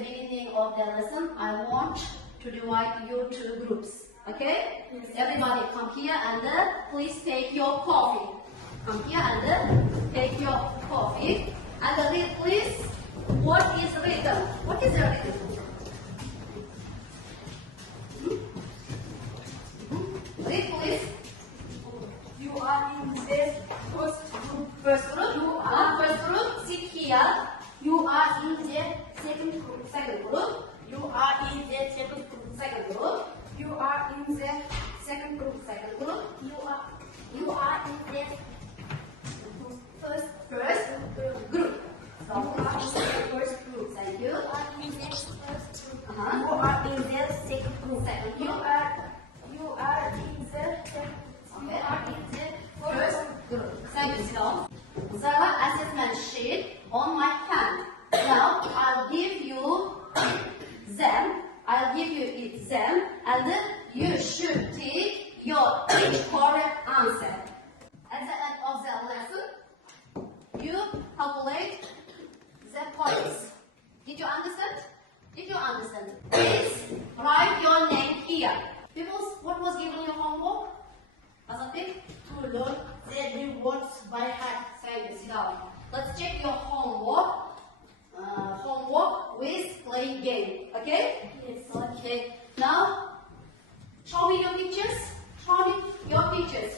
the beginning of the lesson, I want to divide you to groups. Okay? Yes. Everybody come here and please take your coffee. Come here and take your coffee. And read please what is written. What is written? Read please. You are in the first group. First group. First group. Sit here. You are in the second group. Second group. You are in the second group. Second group. You are in the second group. Second group. You are in the first Group. You are in the first group. Thank you. You are in the first group. Uh-huh. You are in the second group. Second You group. are in the second. You are in the First group. Thank you, Silo. The assessment sheet on my pen. Now I'll give you them. I'll give you them, and you should take your each correct answer. At the end of the lesson, you calculate the points. Did you understand? Did you understand? Please write your name here. People, what was given you homework? Azatip? To learn the words by heart. Thank you. Sit down. Let's check your homework. Homework with playing game. Okay? Yes. Okay. Now, show me your pictures. Show me your pictures.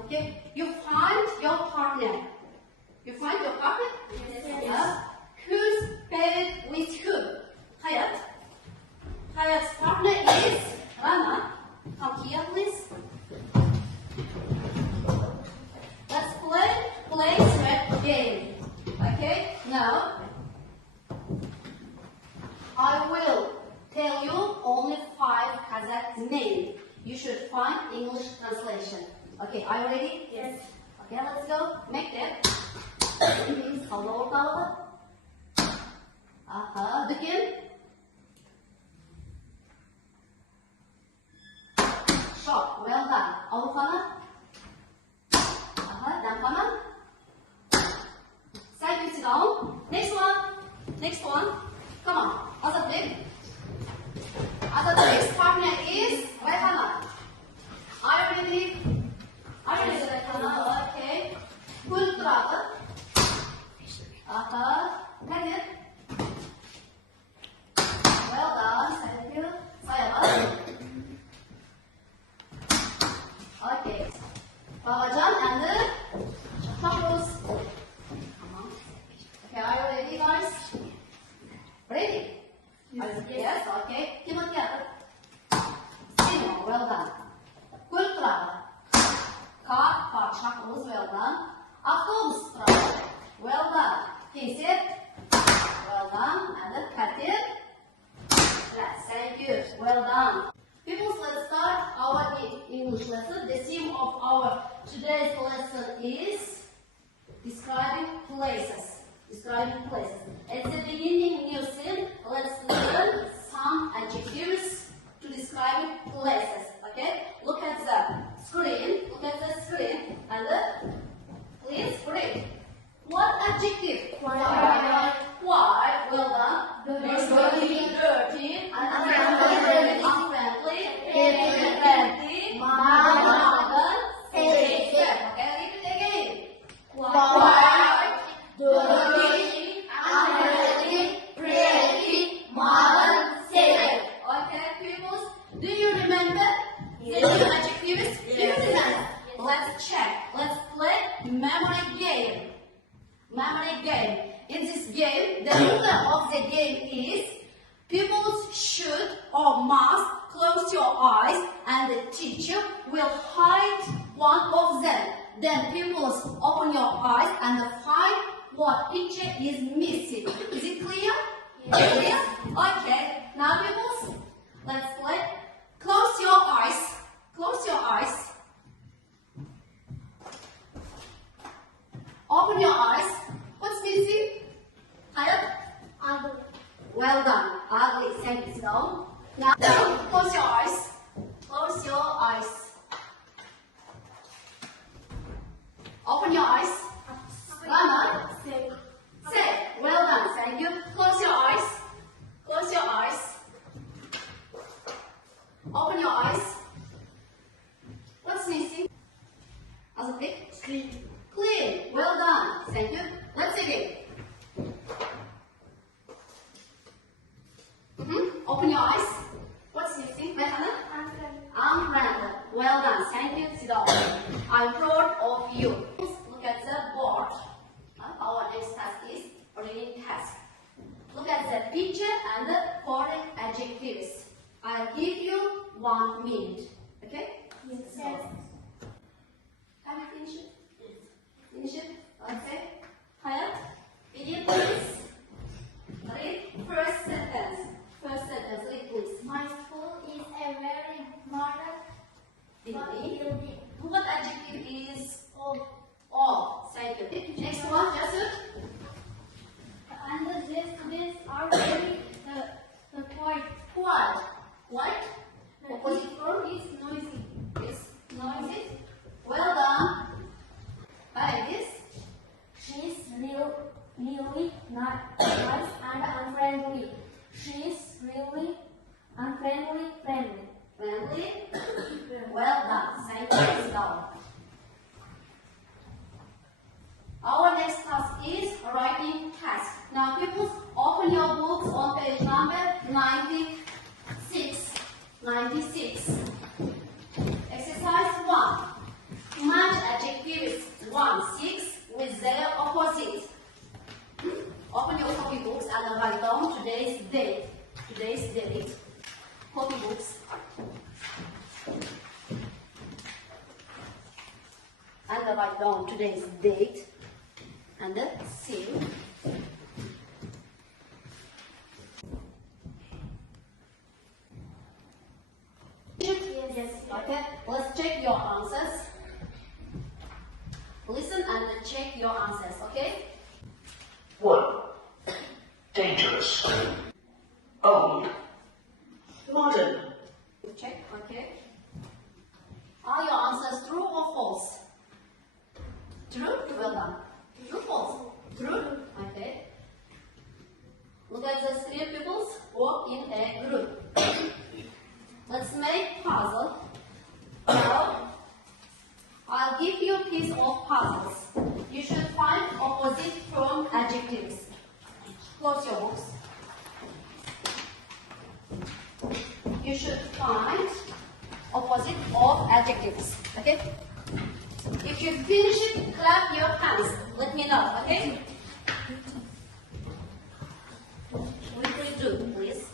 Okay. You find your partner. You find your partner? Yes. Yeah. Who's paired with who? Hayat. Hayat's partner is Rana. Come here, please. Let's play thread game. Okay? Now, I will tell you only 5 Kazakh names. You should find English translation. Okay, are you ready? Yes. Okay, let's go. Mektep. Means hello, ortalığı. Aha, dükkan. Shop, well done. Avukhana. Aha, damkhana. Side you sit down. Next one. Next one. Come on. Azatlik. Azatlik's partner is Rayhana. Are you ready? Are you ready, Rayhana? Okay. Kul Turağı. Aha. Nedir? Well done. Thank you. Sayalar. Okay. Babacan and Shahroz. Okay, are you ready, guys? Ready? Yes. Okay. Timothy. Sino, well done. Kultra. Car, Shahroz, well done. Avtobus, well done. Kesit, well done. And Katir. Yes, thank you. Well done. People, let's start our English lesson. The theme of our today's lesson is describing places. Describing places. At the beginning, you see, let's learn some adjectives to describe places. Okay? Look at the screen. Look at the screen. And please read. What adjective? White. White. Well done. Dirty. Dirty. Unfriendly. Friendly. Modern. Safe. Okay, read it again. White. Dirty. Unfriendly. Pretty. Modern. Safe. Okay, pupils, do you remember the new adjectives? Do you remember? Let's check. Let's play memory game. Memory game. In this game, the ruler of the game is pupils should or must close your eyes and the teacher will hide one of them. Then pupils open your eyes and find what picture is missing. Is it clear? Yes. Okay. Now pupils, let's play. Close your eyes. Close your eyes. Open your eyes. What's missing? Hayat? Ugly. Well done. Ugly. Thank you. Sit down. Now, close your eyes. Close your eyes. Open your eyes. Rana. Safe. Say. Well done. Thank you. Close your eyes. Open your eyes. What's missing? Unfriendly. Unfriendly. Well done. Thank you. Sit down. I'm proud of you. Look at the board. Our next task is reading task. Look at the picture and the foreign adjectives. I'll give you 1 minute. Okay? Yes. Can you finish it? Finish it? Okay. Hayat, idiot, please. Read first sentence. First sentence, read please. My school is a very modern building. What adjective is Old. all? Thank you. Next one, Jasur. And the students are very quiet. Quiet. Quiet. Opposite Or is noisy. is noisy. Well done. Hi, this. She's really nice and unfriendly. She's really unfriendly, friendly. Friendly. Well done. Thank you. Sit down. Our next task is writing task. Now, pupils, open your books on page number 96. 96. Exercise 1. Match adjectives 1, 6 with their opposite. Open your copy books and write down today's date. Today's date. Copy books. And write down today's date. And the seal. Yes. Okay, let's check your answers. Listen and check your answers, okay? 1. Dangerous. Old. Modern. Check, okay? Are your answers true or false? True? Well done. True, false? True? Okay. Look at the screen, pupils. Work in a group. Let's make puzzle. Now, I'll give you a piece of puzzles. You should find opposite from adjectives. Close your books. You should find opposite of adjectives. Okay? If you finish it, clap your hands. Let me know, okay? What will you do, please?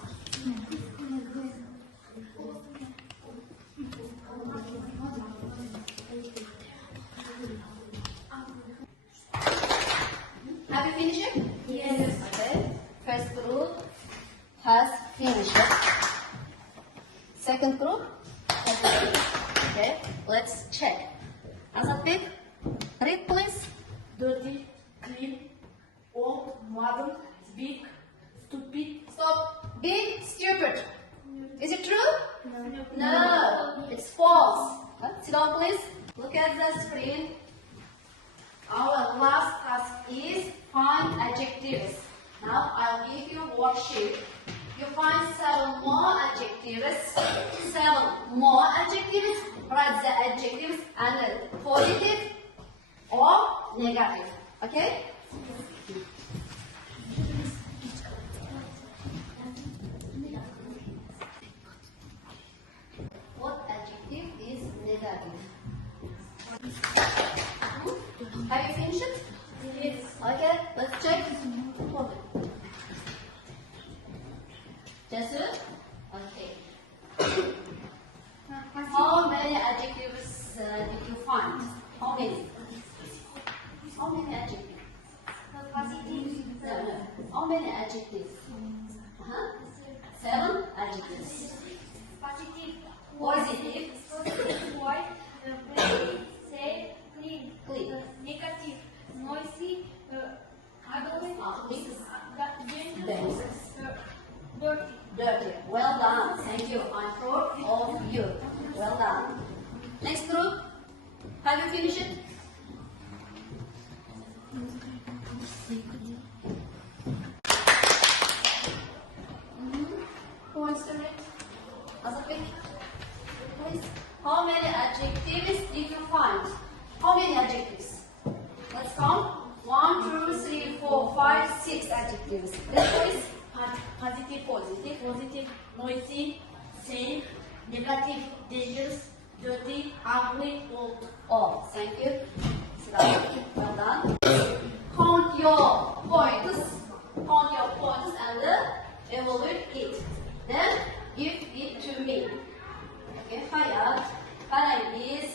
Have you finished it? Yes. Okay. First group has finished it. Second group? Okay. Let's check. Answer pick. Read please. Dirty, clean, old, modern, big, stupid. Stop. Big, stupid. Is it true? No. No. It's false. Sit down please. Look at the screen. Our last task is find adjectives. Now I'll give you worksheet. You find 7 more adjectives. 7 more adjectives. Write the adjectives under positive or negative. Okay? What adjective is negative? Have you finished it? Yes. Okay, let's check. Jasur? Okay. How many adjectives did you find? How many? How many adjectives? Positive. No. How many adjectives? 7 adjectives. Positive. Positive. Positive. White. Friendly. Safe. Clean. Clean. Negative. Noisy. Ugly. Ugly. Dangerous. Dirty. Dirty. Well done. Thank you. I'm proud of you. Well done. Next group. Have you finished it? Who wants to read? Azafik? Please. How many adjectives did you find? How many adjectives? Let's count. 1, 2, 3, 4, 5, 6 adjectives. Read please. Positive. Positive. Positive. Negative, dangerous, dirty, ugly, old. Oh, thank you. Well done. Count your points. Count your points and evaluate it. Then give it to me. Okay, Hayat. Hayat is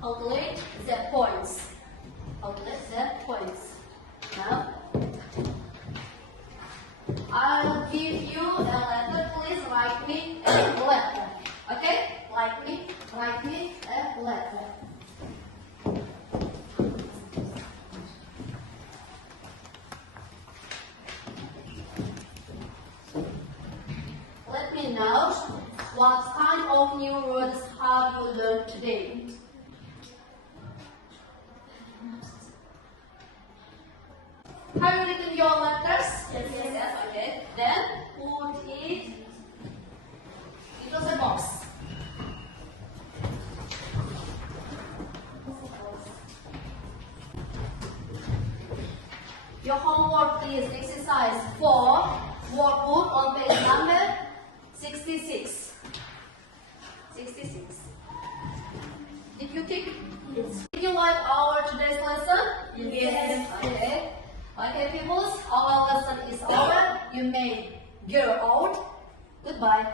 calculate the points. Calculate the points. Now, I'll give you a letter. Please write me a letter. Okay? Write me a letter. Let me know what kind of new words have you learned today. Have you written your letters? Yes. Okay. Then put it into the box. Your homework is exercise 4, workbook on page number 66. 66. Did you take it? Yes. Did you like our today's lesson? Yes. Okay. Okay, peoples, our lesson is over. You may go out. Goodbye.